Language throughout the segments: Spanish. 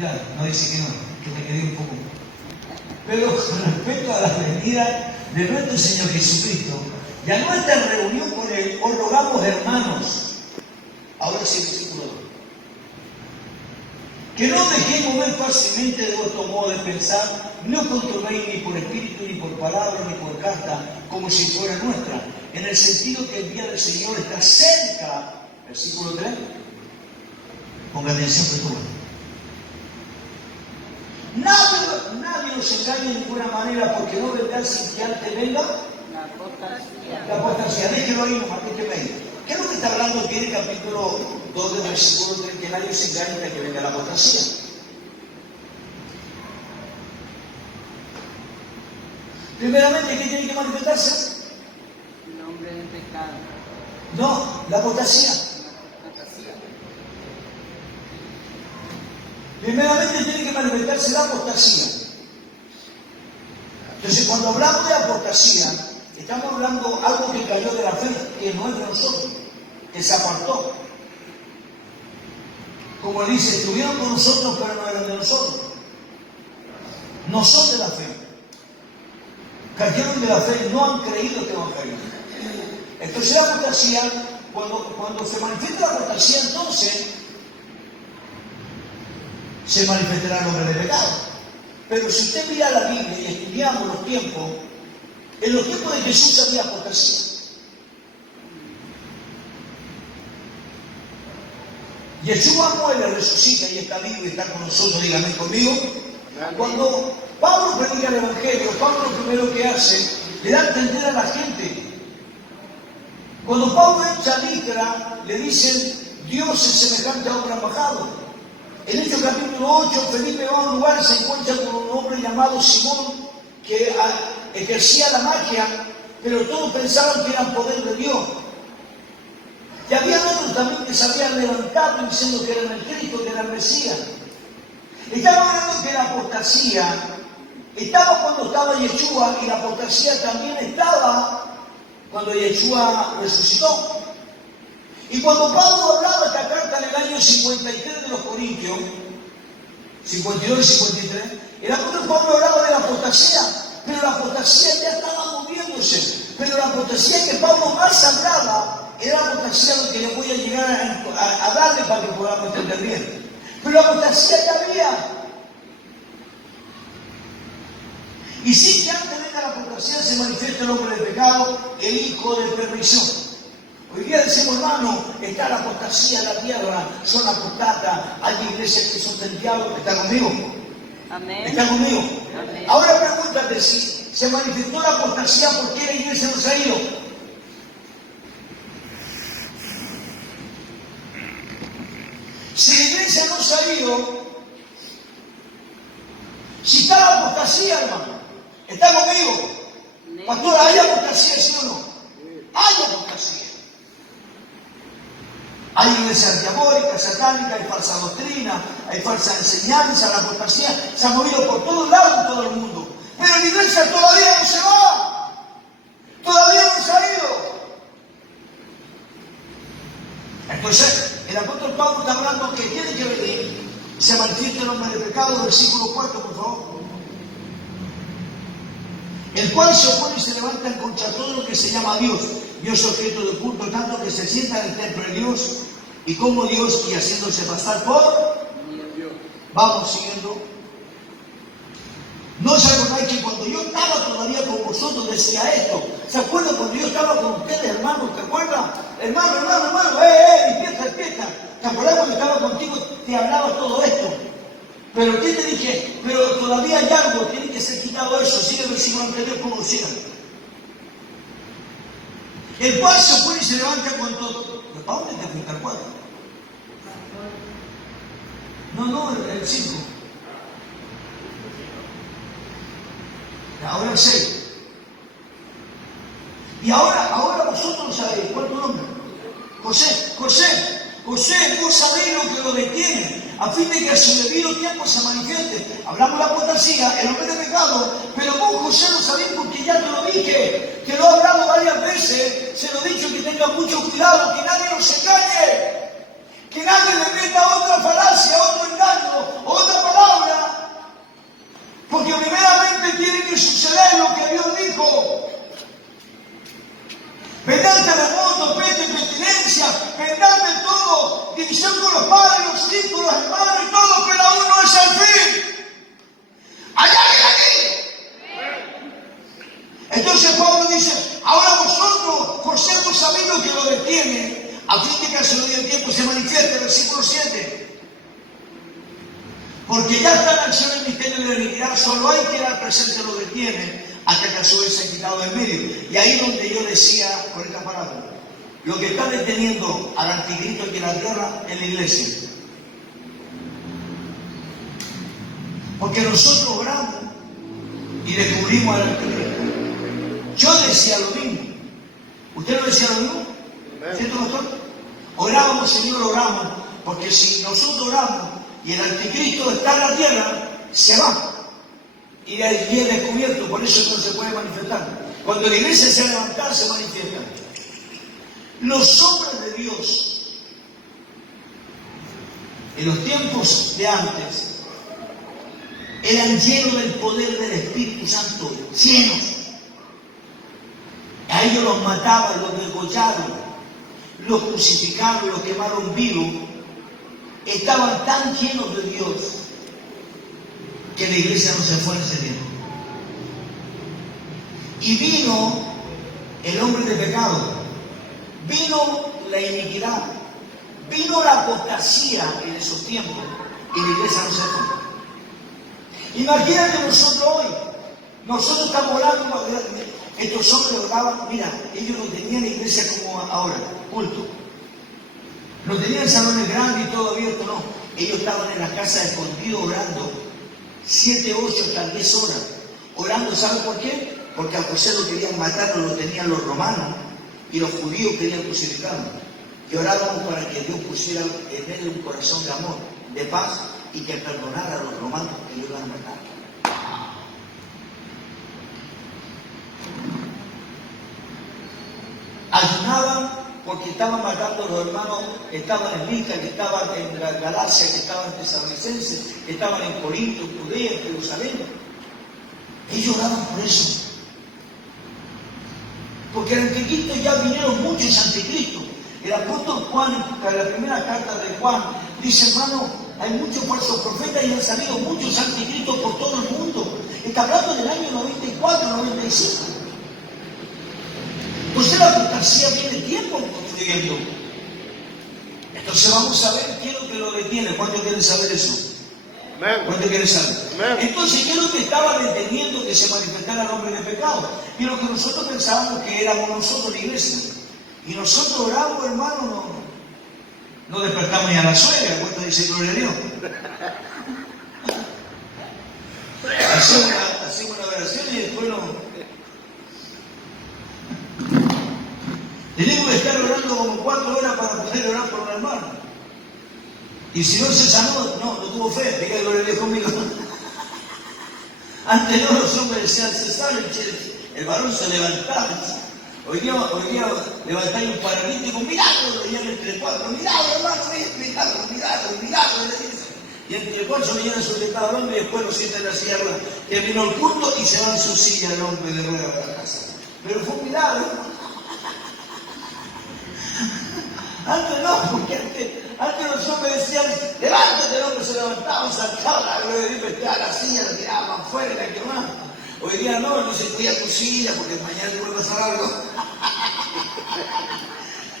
Ya, no dice que no, que me quedé un poco. Pero con respecto a la venida de nuestro Señor Jesucristo y a nuestra reunión con Él, os rogamos, hermanos, ahora sí, versículo 2, que no dejéis mover fácilmente de vuestro modo de pensar, no controléis ni por espíritu, ni por palabra, ni por carta, como si fuera nuestra, en el sentido que el día del Señor está cerca. Versículo 3. Ponga atención que tú. Nadie nos engañe de ninguna manera, porque no vendrá sin que antes venga La apostasía. la apostasía. Déjelo ahí nomás, déjeme ahí. ¿Qué es lo que está hablando aquí en el capítulo 2 del versículo 3? Que nadie se engañe de que venga la apostasía. Primeramente, ¿qué tiene que manifestarse? El hombre de pecado. No, la apostasía. La apostasía. Primeramente tiene que manifestarse la apostasía. Entonces, cuando hablamos de apostasía, estamos hablando de algo que cayó de la fe, que no es de nosotros, que se apartó. Como dice, estuvieron con nosotros, pero no eran de nosotros. No son de la fe. Cayeron de la fe, no han creído este evangelio. Entonces la apostasía, cuando se manifiesta la apostasía, entonces se manifestará el hombre de pecado. Pero si usted mira la Biblia y estudiamos los tiempos, en los tiempos de Jesús había apostasía. Yeshua muere, resucita y está vivo y está con nosotros, dígame conmigo. Cuando Pablo predica el Evangelio, Pablo lo primero que hace, le da a entender a la gente. Cuando Pablo echa Listra, le dicen, Dios es semejante a hombre bajado. En este capítulo 8, Felipe va a un lugar y se encuentra con un hombre llamado Simón, que ejercía la magia, pero todos pensaban que era poder de Dios. Y había otros también que se habían levantado diciendo que eran el Cristo, que era el Mesías. Estaba hablando que la apostasía estaba cuando estaba Yeshua, y la apostasía también estaba cuando Yeshua resucitó. Y cuando Pablo hablaba esta carta en el año 53 de los Corintios, 52 y 53, el apóstol Pablo hablaba de la apostasía, pero la apostasía ya estaba moviéndose. Pero la apostasía que Pablo más hablaba era la apostasía que le voy a llegar a darle para que podamos entender bien. Pero la apostasía ya había. Y sí que antes de la apostasía se manifiesta el hombre de pecado, el hijo de perdición. Hoy día decimos, hermano, está la apostasía en la tierra, son apostatas, hay iglesias que son del diablo. ¿Está conmigo? Amén. ¿Está conmigo? Amén. Ahora pregúntate, si se manifestó la apostasía, ¿por qué la iglesia no se ha ido? Si la iglesia no se ha ido, si está la apostasía, hermano, ¿está conmigo? Pastor, ¿hay apostasía, sí o no? Hay apostasía. Hay iglesias diabólicas, satánicas, hay falsa doctrina, hay falsa enseñanza, la apostasía se ha movido por todos lados en todo el mundo. Pero la iglesia todavía no se va, todavía no se ha ido. Entonces, el apóstol Pablo está hablando que tiene que venir, se manifiesta el hombre de pecado, versículo 4, por favor. El cual se opone y se levanta en contra de todo lo que se llama Dios. Dios objeto de culto, tanto que se sienta en el templo de Dios, y como Dios, y haciéndose pasar por Dios. Vamos siguiendo. ¿No os acordáis que cuando yo estaba todavía con vosotros decía esto? ¿Se acuerdan cuando yo estaba con ustedes, hermanos? ¿Te acuerdas? Hermano, despierta. ¿Te acuerdas cuando estaba contigo te hablaba todo esto? Pero ¿qué te dije? Pero todavía hay algo, tiene que ser quitado eso. Sigue el versículo anterior como siga. El cual se opone y se levanta cuando... ¿Para dónde te fuiste al 4? No, el 5. Ahora el 6. Y ahora vosotros sabéis, ¿cuál es tu nombre? José, vos sabéis lo que lo detiene, a fin de que a su debido tiempo se manifieste. Hablamos de la apostasía, el hombre de pecado, pero vos, José, lo sabéis porque ya te lo dije, te lo he hablado varias veces, se lo he dicho que tenga mucho cuidado, que nadie nos engañe, que nadie le meta otra falacia, otro engaño, otra palabra Porque ya está en acción el misterio de la iniquidad, solo hay que dar presente lo que tiene hasta que a su vez se ha quitado del medio. Y ahí donde yo decía con esta palabra, lo que está deteniendo al anticristo aquí en la tierra es la iglesia. Porque nosotros oramos y descubrimos al anticristo. Yo decía lo mismo. ¿Usted no decía lo mismo? ¿Cierto, pastor? Orábamos, Señor, oramos, porque si nosotros oramos y el anticristo está en la tierra, se va. Y ahí es descubierto, por eso no se puede manifestar. Cuando la iglesia se levanta, se manifiesta. Los hombres de Dios, en los tiempos de antes, eran llenos del poder del Espíritu Santo, llenos. A ellos los mataban, los degollaron, los crucificaron, los quemaron vivos. Estaban tan llenos de Dios que la iglesia no se fue en ese tiempo. Y vino el hombre de pecado, vino la iniquidad, vino la apostasía en esos tiempos y la iglesia no se fue. Imagínate nosotros hoy, nosotros estamos orando, estos hombres oraban, mira, ellos no tenían la iglesia como ahora, culto. No tenían salones grandes y todo abierto, no. Ellos estaban en la casa escondidos orando 7, 8, tal vez horas. Orando, ¿saben por qué? Porque a José lo querían matar, lo tenían los romanos y los judíos querían crucificarlo. Y orábamos para que Dios pusiera en él un corazón de amor, de paz y que perdonara a los romanos que lo iban a matar. Ayunaban porque estaban matando a los hermanos que estaban en Listra, que estaban en la Galacia, que estaban en Tesalonicenses, que estaban en Corinto, en Judea, en Jerusalén. Ellos oraban por eso. Porque el anticristo ya vinieron muchos anticristos. El apóstol Juan, en la primera carta de Juan, dice, hermano, hay muchos falsos profetas y han salido muchos anticristos por todo el mundo. Está hablando del año 94, 95. Entonces la apostasía viene tiempo construyendo. Entonces vamos a ver qué es lo que lo detiene. ¿Cuántos quieren saber eso? ¿Cuántos quieren saber? Entonces, ¿qué es lo que estaba deteniendo que se manifestara el hombre de pecado? Y lo que nosotros pensábamos que éramos nosotros la iglesia. Y nosotros oramos, hermano, no despertamos ni a la suegra. ¿Cuánto dice gloria a Dios? Hacemos una oración y después no. Tenemos que estar orando como 4 horas para poder orar por un hermano. Y si no se sanó, no tuvo fe, diga gloria a Dios conmigo. Antes no, los hombres decían, se sale, el varón se levantaba. Hoy día levantáis un paralítico, milagro, veían entre 4, milagro, hermano, milagro, le dicen. Y entre 4 venían sujetado al hombre y después lo sienten en la silla, terminó el culto y se va en su silla el hombre de rueda de la casa. Pero fue un milagro. Antes no, porque antes los hombres decían, levántate, el hombre se levantaba, saltaba la gloria de Dios, metía la silla, la tiraban afuera y la quemaban. Hoy día no se cuida tu silla porque mañana te puede pasar algo.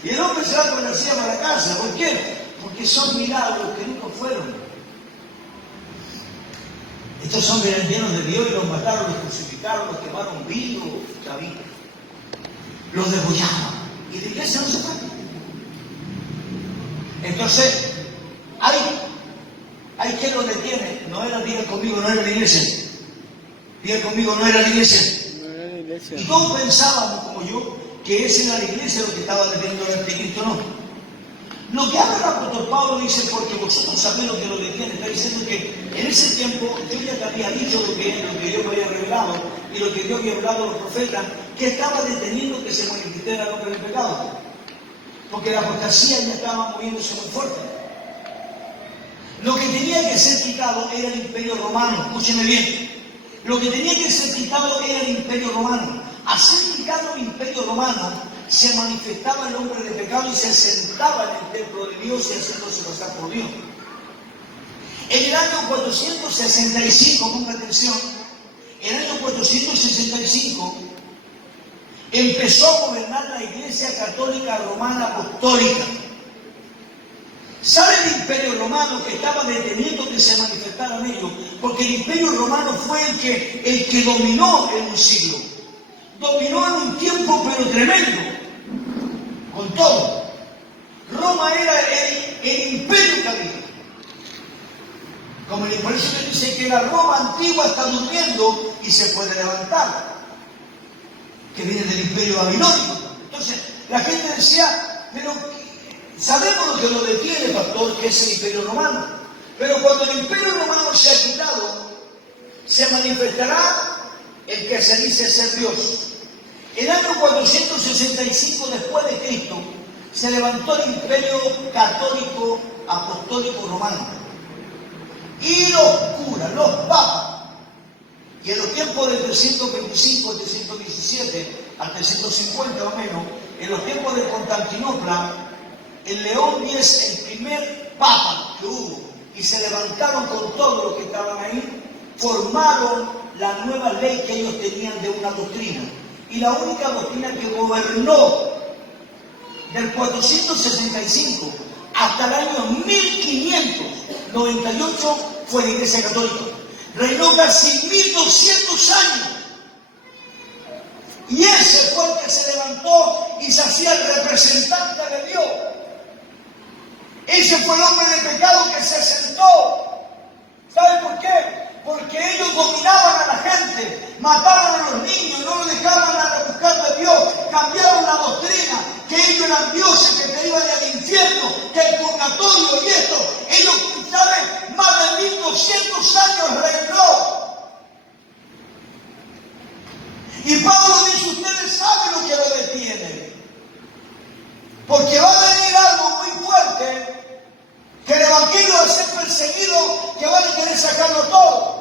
Y el hombre se va con la silla para la casa. ¿Por qué? Porque son milagros que nunca fueron. Estos hombres eran llenos de Dios y los mataron, los crucificaron, los quemaron vivos, los degollaban. Y la iglesia no se fue. Entonces, hay quien lo detiene. No era, diga conmigo, no era la iglesia. Diga conmigo, no era la iglesia. No era la iglesia. Y todos pensábamos, como yo, que ese era la iglesia lo que estaba deteniendo al anticristo, no. Lo que habla el apóstol Pablo dice, porque vosotros sabéis lo que lo detiene, está diciendo que en ese tiempo yo ya te había dicho lo que Dios me había revelado y lo que Dios había hablado a los profetas, que estaba deteniendo que se manifestara el hombre del pecado. Porque la apostasía ya estaba moviéndose muy fuerte. Lo que tenía que ser quitado era el imperio romano, escúcheme bien. Lo que tenía que ser quitado era el imperio romano. Al ser quitado el imperio romano, se manifestaba el hombre de pecado y se sentaba en el templo de Dios y haciéndose pasar por Dios. En el año 465, ponga atención, en el año 465 empezó a gobernar la Iglesia Católica Romana Apostólica. Sale el Imperio Romano que estaba deteniendo que se manifestaran ellos, porque el Imperio Romano fue el que dominó en un siglo. Dominó en un tiempo pero tremendo, con todo. Roma era el imperio que había. Como por eso le dice que la Roma antigua está durmiendo y se puede levantar, que viene del Imperio Babilónico. Entonces la gente decía, pero sabemos lo que lo detiene, pastor, que es el Imperio Romano. Pero cuando el Imperio Romano se ha quitado, se manifestará el que se dice ser Dios. En el año 465 después de Cristo, se levantó el Imperio Católico Apostólico Romano. Y los curas, los papas, y en los tiempos de 325 al 317 al 350 o menos, en los tiempos de Constantinopla, el León X, el primer papa que hubo, y se levantaron con todos los que estaban ahí, formaron la nueva ley que ellos tenían de una doctrina. Y la única doctrina que gobernó del 465 hasta el año 1598 fue la Iglesia Católica. Reinó casi 1200 años. Y ese fue el que se levantó y se hacía el representante de Dios. Ese fue el hombre de pecado que se sentó. ¿Sabe por qué? Porque ellos dominaban a la gente, mataban a los niños, no los dejaban a buscar de Dios, cambiaron la doctrina, que ellos eran dioses, que te iban al infierno, que el purgatorio y esto. Ellos, ¿saben? Más de 1200 años reinó. Y Pablo dice, ustedes saben lo que lo detiene. Porque va a venir algo muy fuerte, que el evangelio va a ser perseguido, que van a querer sacarlo todo.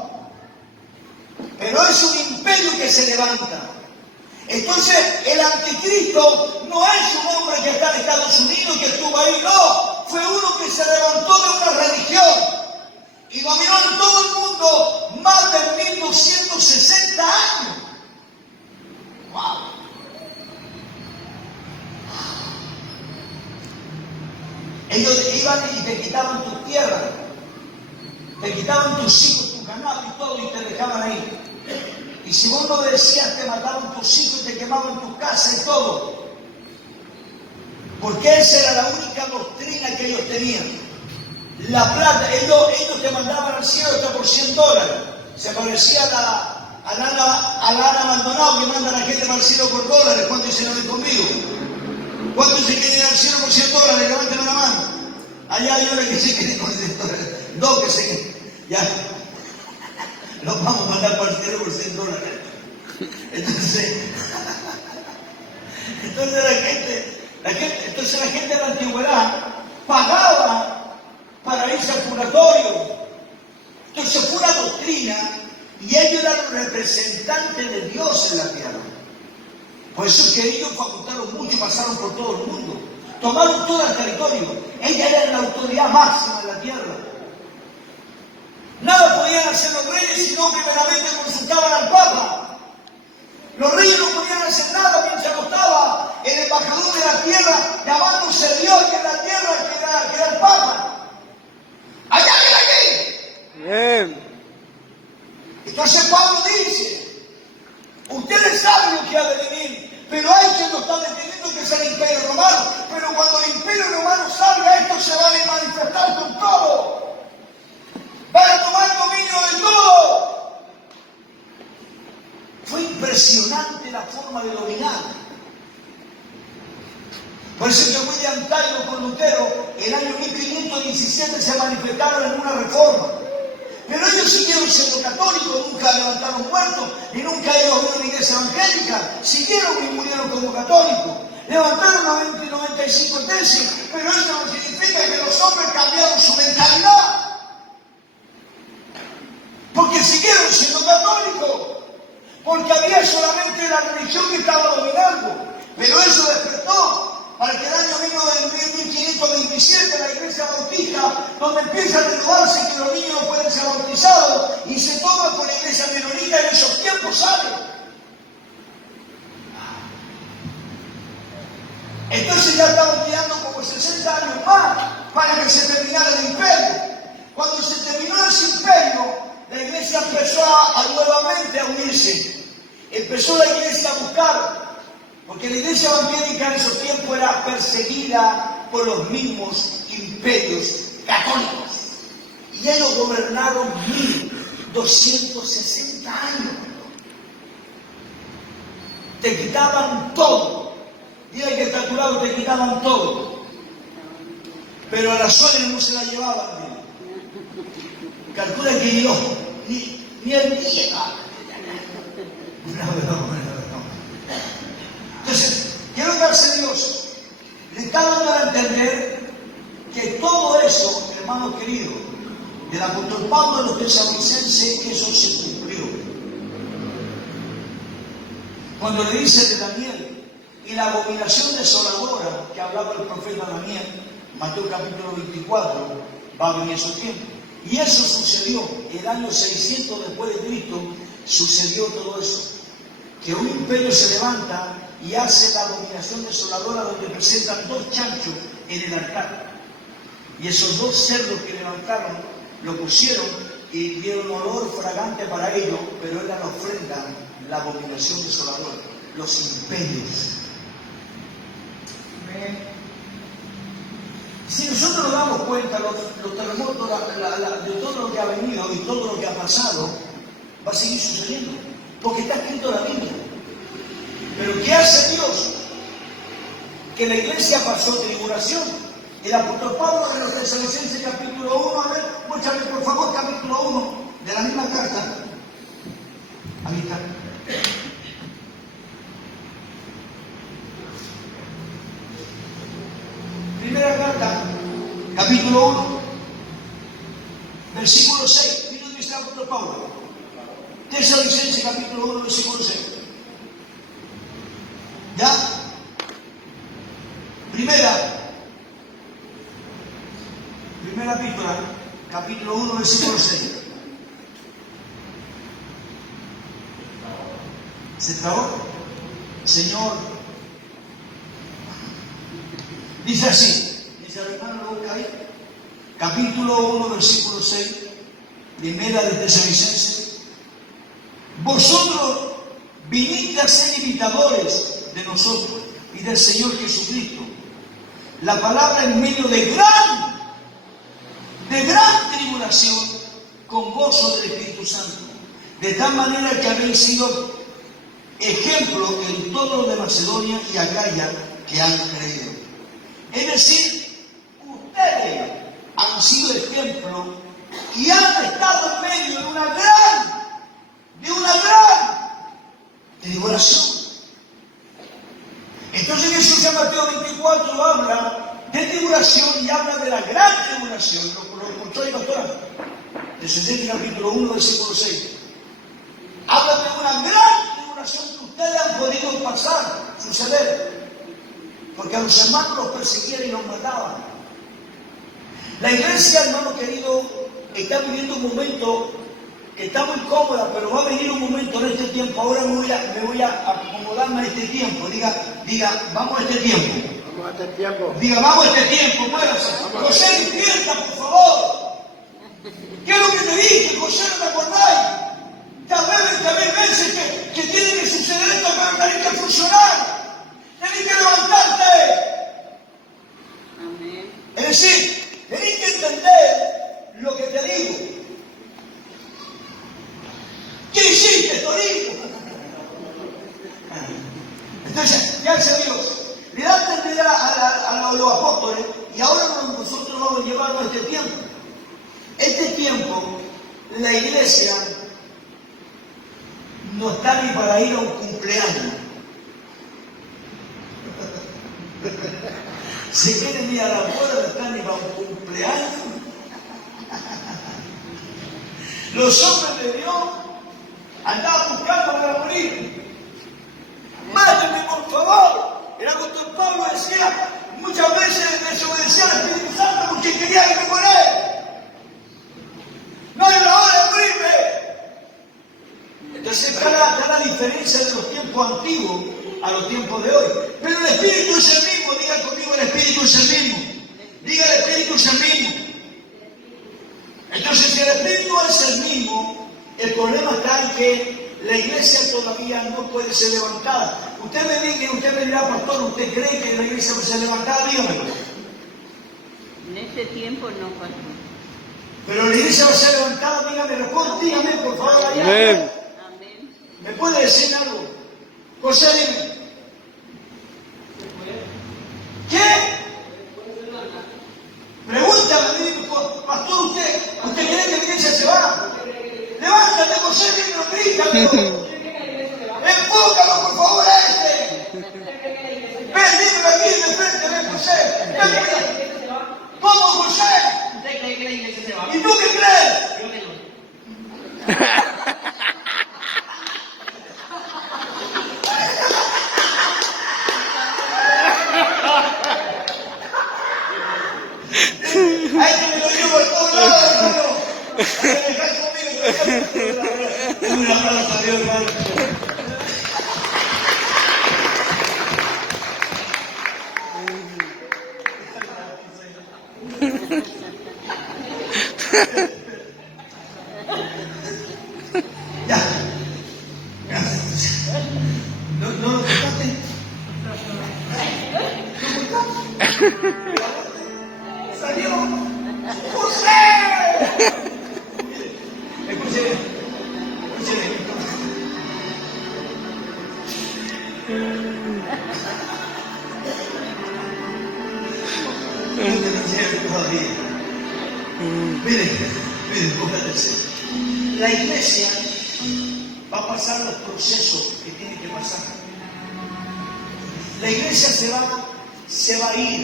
Pero es un imperio que se levanta. Entonces el anticristo no es un hombre que está en Estados Unidos, que estuvo ahí, no. Fue uno que se levantó de una religión y dominó en todo el mundo más de 1260 años. ¡Wow! Ellos iban y te quitaban tus tierras, te quitaban tus hijos, tu ganado y todo, y te dejaban ahí. Y si vos no decías, te mataban tus hijos y te quemaban tu casa y todo. Porque esa era la única doctrina que ellos tenían. La plata, ellos te mandaban al cielo hasta por $100. Se parecía a la Ana Maldonado, que manda a la gente para el cielo por dólares. ¿Cuántos dicen no conmigo? ¿Cuántos se quieren ir al cielo por $100? Levanten la mano. Allá hay una que se quiere con $100. Dos que se quieren. Ya. Los vamos a mandar para el cielo por $100. Entonces la gente de la antigüedad pagaba para irse al purgatorio. Entonces fue una doctrina y ellos eran los representantes de Dios en la tierra. Por eso es que ellos facultaron mucho y pasaron por todo el mundo. Tomaron todo el territorio. Ellos eran la autoridad máxima de la tierra. Nada podían hacer los reyes si no primeramente consultaban al Papa. Los reyes no podían hacer nada mientras no estaba el embajador de la tierra llamándose Dios que en la tierra que era el Papa. ¡Allá viene aquí! Bien. Entonces Pablo dice, ustedes saben lo que ha de venir, pero hay quien lo está deteniendo, que es el Imperio Romano. Pero cuando el Imperio Romano salga, estos se van a manifestar con todo. Van a tomar dominio de todo. Fue impresionante la forma de dominar. Por eso que William Taylor con Lutero, el año 1517 se manifestaron en una reforma. Pero ellos siguieron siendo católicos, nunca levantaron muertos, y nunca ellos vieron una iglesia evangélica. Siguieron y murieron como católicos. Levantaron 90 y 95 tesis, pero eso no significa que los hombres cambiaron su mentalidad. Porque siguieron siendo católicos. Porque había solamente la religión que estaba dominando. Pero eso despertó para que el año 1527 la iglesia bautista, donde empieza a renovarse que los niños no pueden ser bautizados, y se toma con la iglesia menonita en esos tiempos, ¿saben? Entonces ya estaban tirando como 60 años más. para que se terminara el imperio. Cuando se terminó ese imperio, la iglesia empezó nuevamente a unirse. Empezó la iglesia a buscar, porque la iglesia evangélica en esos tiempos era perseguida por los mismos imperios católicos. Y ellos gobernaron 1260 años. Te quitaban todo. Mira que está a tu lado, te quitaban todo. Pero a la suegra no se la llevaban. Calcula que ni el día. No. Entonces, ¿qué es lo que hace Dios? Le está dando a entender que todo eso, hermano querido, del apóstol Pablo de los tesalonicenses, eso se cumplió. Cuando le dice de Daniel y la abominación desoladora que hablaba el profeta Daniel, Mateo capítulo 24, va a venir esos tiempos. Y eso sucedió, el año 600 después de Cristo, sucedió todo eso. Que un imperio se levanta y hace la abominación desoladora donde presentan 2 chanchos en el altar. Y esos 2 cerdos que levantaron, lo pusieron y dieron olor fragante para ellos, pero era la ofrenda, la abominación desoladora, los imperios. Si nosotros nos damos cuenta, los terremotos, de todo lo que ha venido y todo lo que ha pasado, va a seguir sucediendo, porque está escrito en la Biblia. Pero ¿qué hace Dios? Que la iglesia pasó tribulación. El apóstol Pablo de los Tesalonicenses capítulo 1, a ver, muéstrame por favor capítulo 1 de la misma carta. Ahí está. Primera carta, capítulo 1, versículo 6. Mira dónde está el apóstol Pablo. Tesalonicenses capítulo 1, versículo 6. ¿Ya? Primera epístola, capítulo 1, versículo 6. ¿Se trabó? Señor. Dice así, dice el hermano, lo busca ahí. Capítulo 1, versículo 6. Primera de Tesalonicenses. Vosotros viniste a ser imitadores de nosotros y del Señor Jesucristo. La palabra en medio de gran tribulación con gozo del Espíritu Santo. De tal manera que habéis sido ejemplo en todos los de Macedonia y Acaya que han creído. Es decir, ustedes han sido ejemplo y han estado en medio de una gran tribulación. Entonces Jesús en Mateo 24 habla de tribulación y habla de la gran tribulación. Lo escuchó el pastor de capítulo 1, versículo 6. Habla de una gran tribulación que ustedes han podido pasar, suceder. Porque a los hermanos los perseguían y los mataban. La iglesia, hermano querido, está viviendo un momento que está muy cómoda, pero va a venir un momento en este tiempo. Ahora me voy a acomodarme a este tiempo. Diga, vamos a este tiempo. Vamos a este tiempo. Diga, vamos a este tiempo, muévase. José, despierta, por favor. ¿Qué es lo que te dije, José? ¿No te acordáis? Tal vez veces que tiene que suceder esto, pero tenés que funcionar. Tenés que levantarte. Amén. Es decir, tenés que entender lo que te digo. ¿Qué hiciste, Torito? Entonces, ¿qué hace Dios? Le da a entender a los apóstoles y ahora nosotros vamos a llevarnos a este tiempo. Este tiempo, la iglesia no está ni para ir a un cumpleaños. Si quieren ir a la boda, no están ni para un cumpleaños. Los hombres de Dios andaban buscando para morir. Mátenme, por favor. El apóstol Pablo decía, muchas veces desobedecía al Espíritu Santo porque quería irme con él. No hay la hora de morirme. Entonces está la diferencia de los tiempos antiguos a los tiempos de hoy. Pero el Espíritu es el mismo. Diga conmigo, el Espíritu es el mismo. Diga, el Espíritu es el el mismo. Entonces, si el espíritu es el mismo, el problema está en que la iglesia todavía no puede ser levantada. Usted me dice, usted me dirá, pastor, ¿usted cree que la iglesia puede ser levantada? Dígamelo. En este tiempo no, pastor. Pero la iglesia va a ser levantada, dígame, por favor, allá. Amén. Amén. ¿Me puede decir algo? José, dime. ¿Qué? Pregúntame, pastor, ¿usted cree que la iglesia se va? Levántate, José, dime, grítalo. Enfócalo, por favor, a este. Ven, dímelo aquí de frente, ven, José. Ven, mira. ¿Cómo, José? ¿Usted cree que la iglesia se va? ¿Y tú qué crees? Yo que no. Ay, que me lo digo por todos lados, hermano. Hay que dejar conmigo. Dame un aplauso a Dios, hermano. Ya. No, no lo tocaste. Salió José. Escuchen. Miren, pónganse. La iglesia va a pasar los procesos que tiene que pasar. La iglesia se va a ir,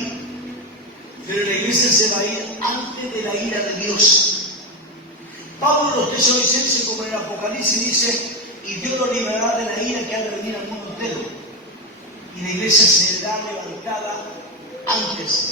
pero la iglesia se va a ir antes de la ira de Dios. Pablo en los Tesalonicenses, como en el Apocalipsis, dice, y Dios lo librará de la ira que ha de venir al mundo entero. Y la iglesia será levantada antes.